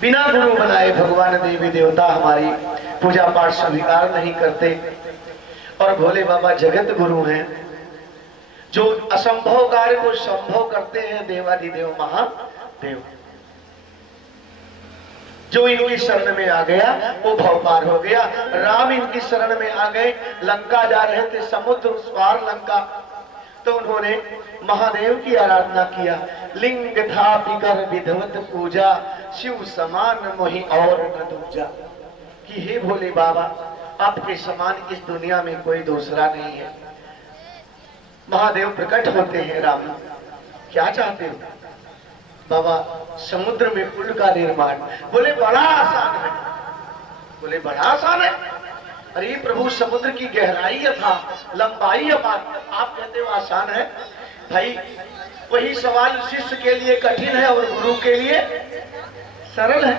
बिना गुरु बनाए भगवान देवी देवता हमारी पूजा पाठ स्वीकार नहीं करते। और भोले बाबा जगत गुरु हैं, जो असंभव कार्य को संभव करते हैं, देवाधिदेव महादेव। जो इनकी शरण में आ गया वो भव पार हो गया। राम इनकी शरण में आ गए, लंका जा रहे थे, समुद्र उस पार लंका, तो उन्होंने महादेव की आराधना किया। लिंग था बिगर विधवत पूजा, शिव समान मोहि और न दूजा। कि हे भोले बाबा, आपके समान इस दुनिया में कोई दूसरा नहीं है। महादेव प्रकट होते हैं, राम क्या चाहते हो? बाबा समुद्र में पुल का निर्माण। बोले बड़ा आसान है। बोले बड़ा आसान है? अरे प्रभु, समुद्र की गहराई था, लंबाई बात, आप कहते हो आसान है? भाई वही सवाल शिष्य के लिए कठिन है और गुरु के लिए सरल है।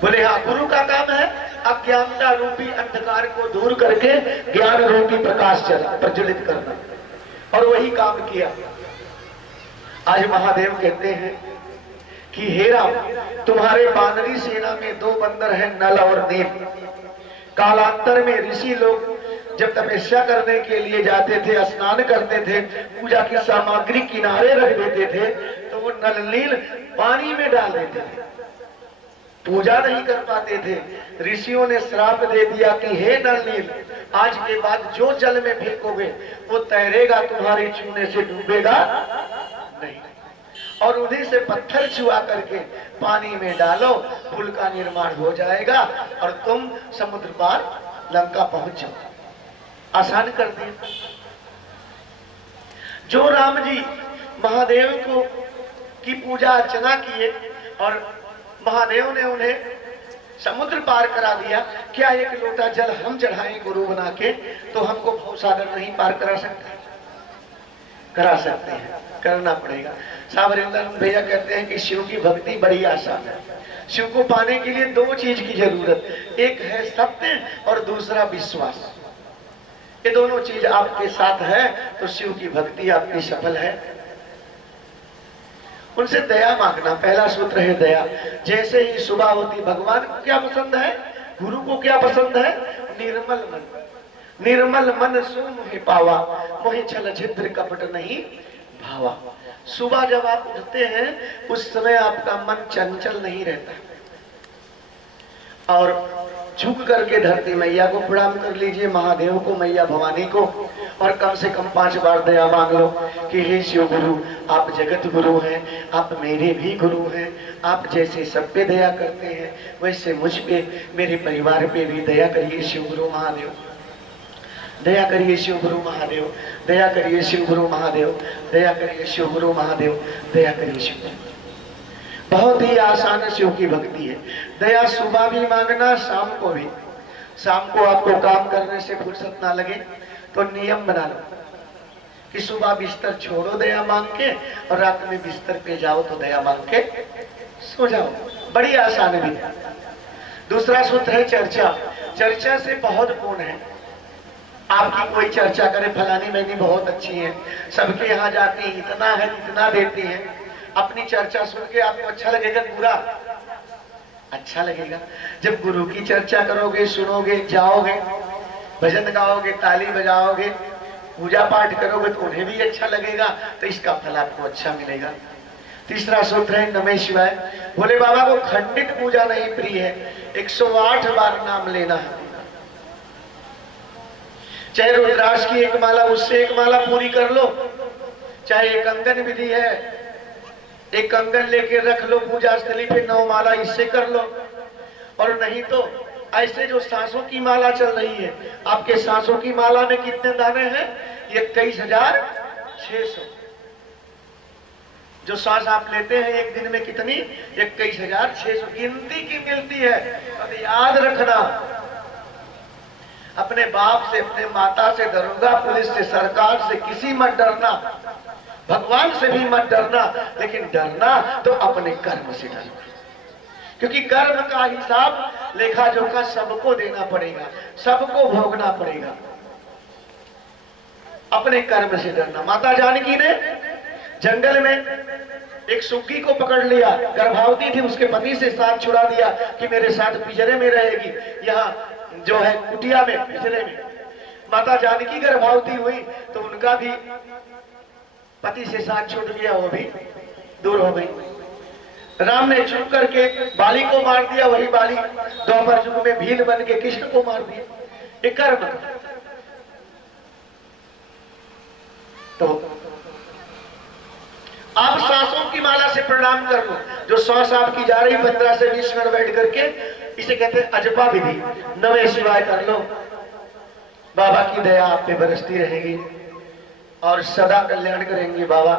बोले हाँ, गुरु का काम है अज्ञानता रूपी अंधकार को दूर करके ज्ञान रूपी प्रकाश प्रज्वलित करना, और वही काम किया। आज महादेव कहते हैं कि हे राम, तुम्हारे बानरी सेना में 2 बंदर हैं, नल और नील। कालांतर में ऋषि लोग जब तपस्या करने के लिए जाते थे, स्नान करते थे, पूजा की सामग्री किनारे रख देते थे, तो वो नल नील पानी में डाल देते थे, पूजा नहीं कर पाते थे। ऋषियों ने श्राप दे दिया कि हे नल नील, आज के बाद जो जल में फेंकोगे वो तैरेगा, तुम्हारे छूने से डूबेगा नहीं। और उन्हीं से पत्थर छुआ करके पानी में डालो, पुल का निर्माण हो जाएगा और तुम समुद्र पार लंका पहुंच जाओ। आसान कर दिया। जो राम जी महादेव को की पूजा अर्चना किए और महादेव ने उन्हें समुद्र पार करा दिया, क्या एक लोटा जल हम चढ़ाएं गुरु बना के तो हमको भवसागर नहीं पार करा सकते? करा सकते हैं, करना पड़ेगा। सावरेंद्र भैया कहते हैं कि शिव की भक्ति बड़ी आसान है। शिव को पाने के लिए 2 चीज की जरूरत, एक है सत्य और दूसरा विश्वास। ये दोनों चीज आपके साथ है तो शिव की भक्ति आपकी सफल है। उनसे दया मांगना, पहला सूत्र है दया। जैसे ही सुबह होती, भगवान को क्या पसंद है, गुरु को क्या पसंद है? निर्मल मन। निर्मल मन सो मोहि पावा, मोहि छल छिद्र कपट नहीं भावा। सुबह जब आप उठते हैं उस समय आपका मन चंचल नहीं रहता, और झुक करके धरती मैया को प्रणाम कर लीजिए, महादेव को, मैया भवानी को, और कम से कम 5 बार दया मांग लो कि हे शिव गुरु, आप जगत गुरु हैं, आप मेरे भी गुरु हैं। आप जैसे सब पे दया करते हैं वैसे मुझ पे, मेरे परिवार पे भी दया करिए शिव गुरु महादेव। दया करिए शिव गुरु महादेव, दया करिए शिव गुरु महादेव, दया करिए शिव गुरु महादेव, दया करिए शिव। बहुत ही आसान शिव की भक्ति है। दया सुबह भी मांगना, शाम को भी। शाम को आपको काम करने से फुर्सत ना लगे तो नियम बना लो कि सुबह बिस्तर छोड़ो दया मांग के, और रात में बिस्तर पे जाओ तो दया मांग के सो जाओ। बड़ी आसान है। दूसरा सूत्र है चर्चा। चर्चा से बहुत पुण्य है। आपकी कोई चर्चा करे, फलानी बहनी बहुत अच्छी है, सबके यहाँ जाती है, इतना है, इतना देती है। अपनी चर्चा सुन के आपको अच्छा लगेगा, बुरा? अच्छा लगेगा। जब गुरु की चर्चा करोगे, सुनोगे, जाओगे, भजन गाओगे, ताली बजाओगे, पूजा पाठ करोगे तो उन्हें भी अच्छा लगेगा, तो इसका फल आपको अच्छा मिलेगा। तीसरा सूत्र है नमः शिवाय। भोले बाबा को खंडित पूजा नहीं प्रिय है, 108 बार नाम लेना है। चाहे रुद्राक्ष की 1 माला, उससे 1 माला पूरी कर लो, चाहे एक कंगन विधि है, एक कंगन लेके रख लो पूजा स्थली पे, 9 माला इससे कर लो। और नहीं तो ऐसे जो सांसों की माला चल रही है, आपके सांसों की माला में कितने दाने हैं? 21,600। जो सांस आप लेते हैं एक दिन में कितनी? 21,600 गिनती की मिलती है। अब याद रखना, अपने बाप से, अपने माता से, दरोगा पुलिस से, सरकार से किसी मत डरना, भगवान से भी मत डरना, लेकिन डरना तो अपने कर्म से डरना, क्योंकि कर्म का हिसाब लेखा जोखा सबको देना पड़ेगा, सबको भोगना पड़ेगा। अपने कर्म से डरना। माता जानकी ने जंगल में एक सुग्गी को पकड़ लिया, गर्भवती थी, उसके पति से साथ छुड़ा दिया कि मेरे साथ पिंजरे में रहेगी, यहाँ जो है कुटिया में, पिंजरे में। माता जानकी गर्भवती हुई तो उनका भी पति से साथ छूट गया, वो भी दूर हो गई। राम ने छुप करके बाली को मार दिया, वही बाली द्वापर युग में भील बन के कृष्ण को मार दिया। ये कर्म। तो आप सांसों की माला से प्रणाम कर लो। जो सांस आपकी जा रही 15 से 20 मिनट बैठ करके, इसे कहते हैं अजपा विधि। नमः शिवाय कर लो, बाबा की दया आप पे बरसती रहेगी और सदा कल्याण करेंगे बाबा।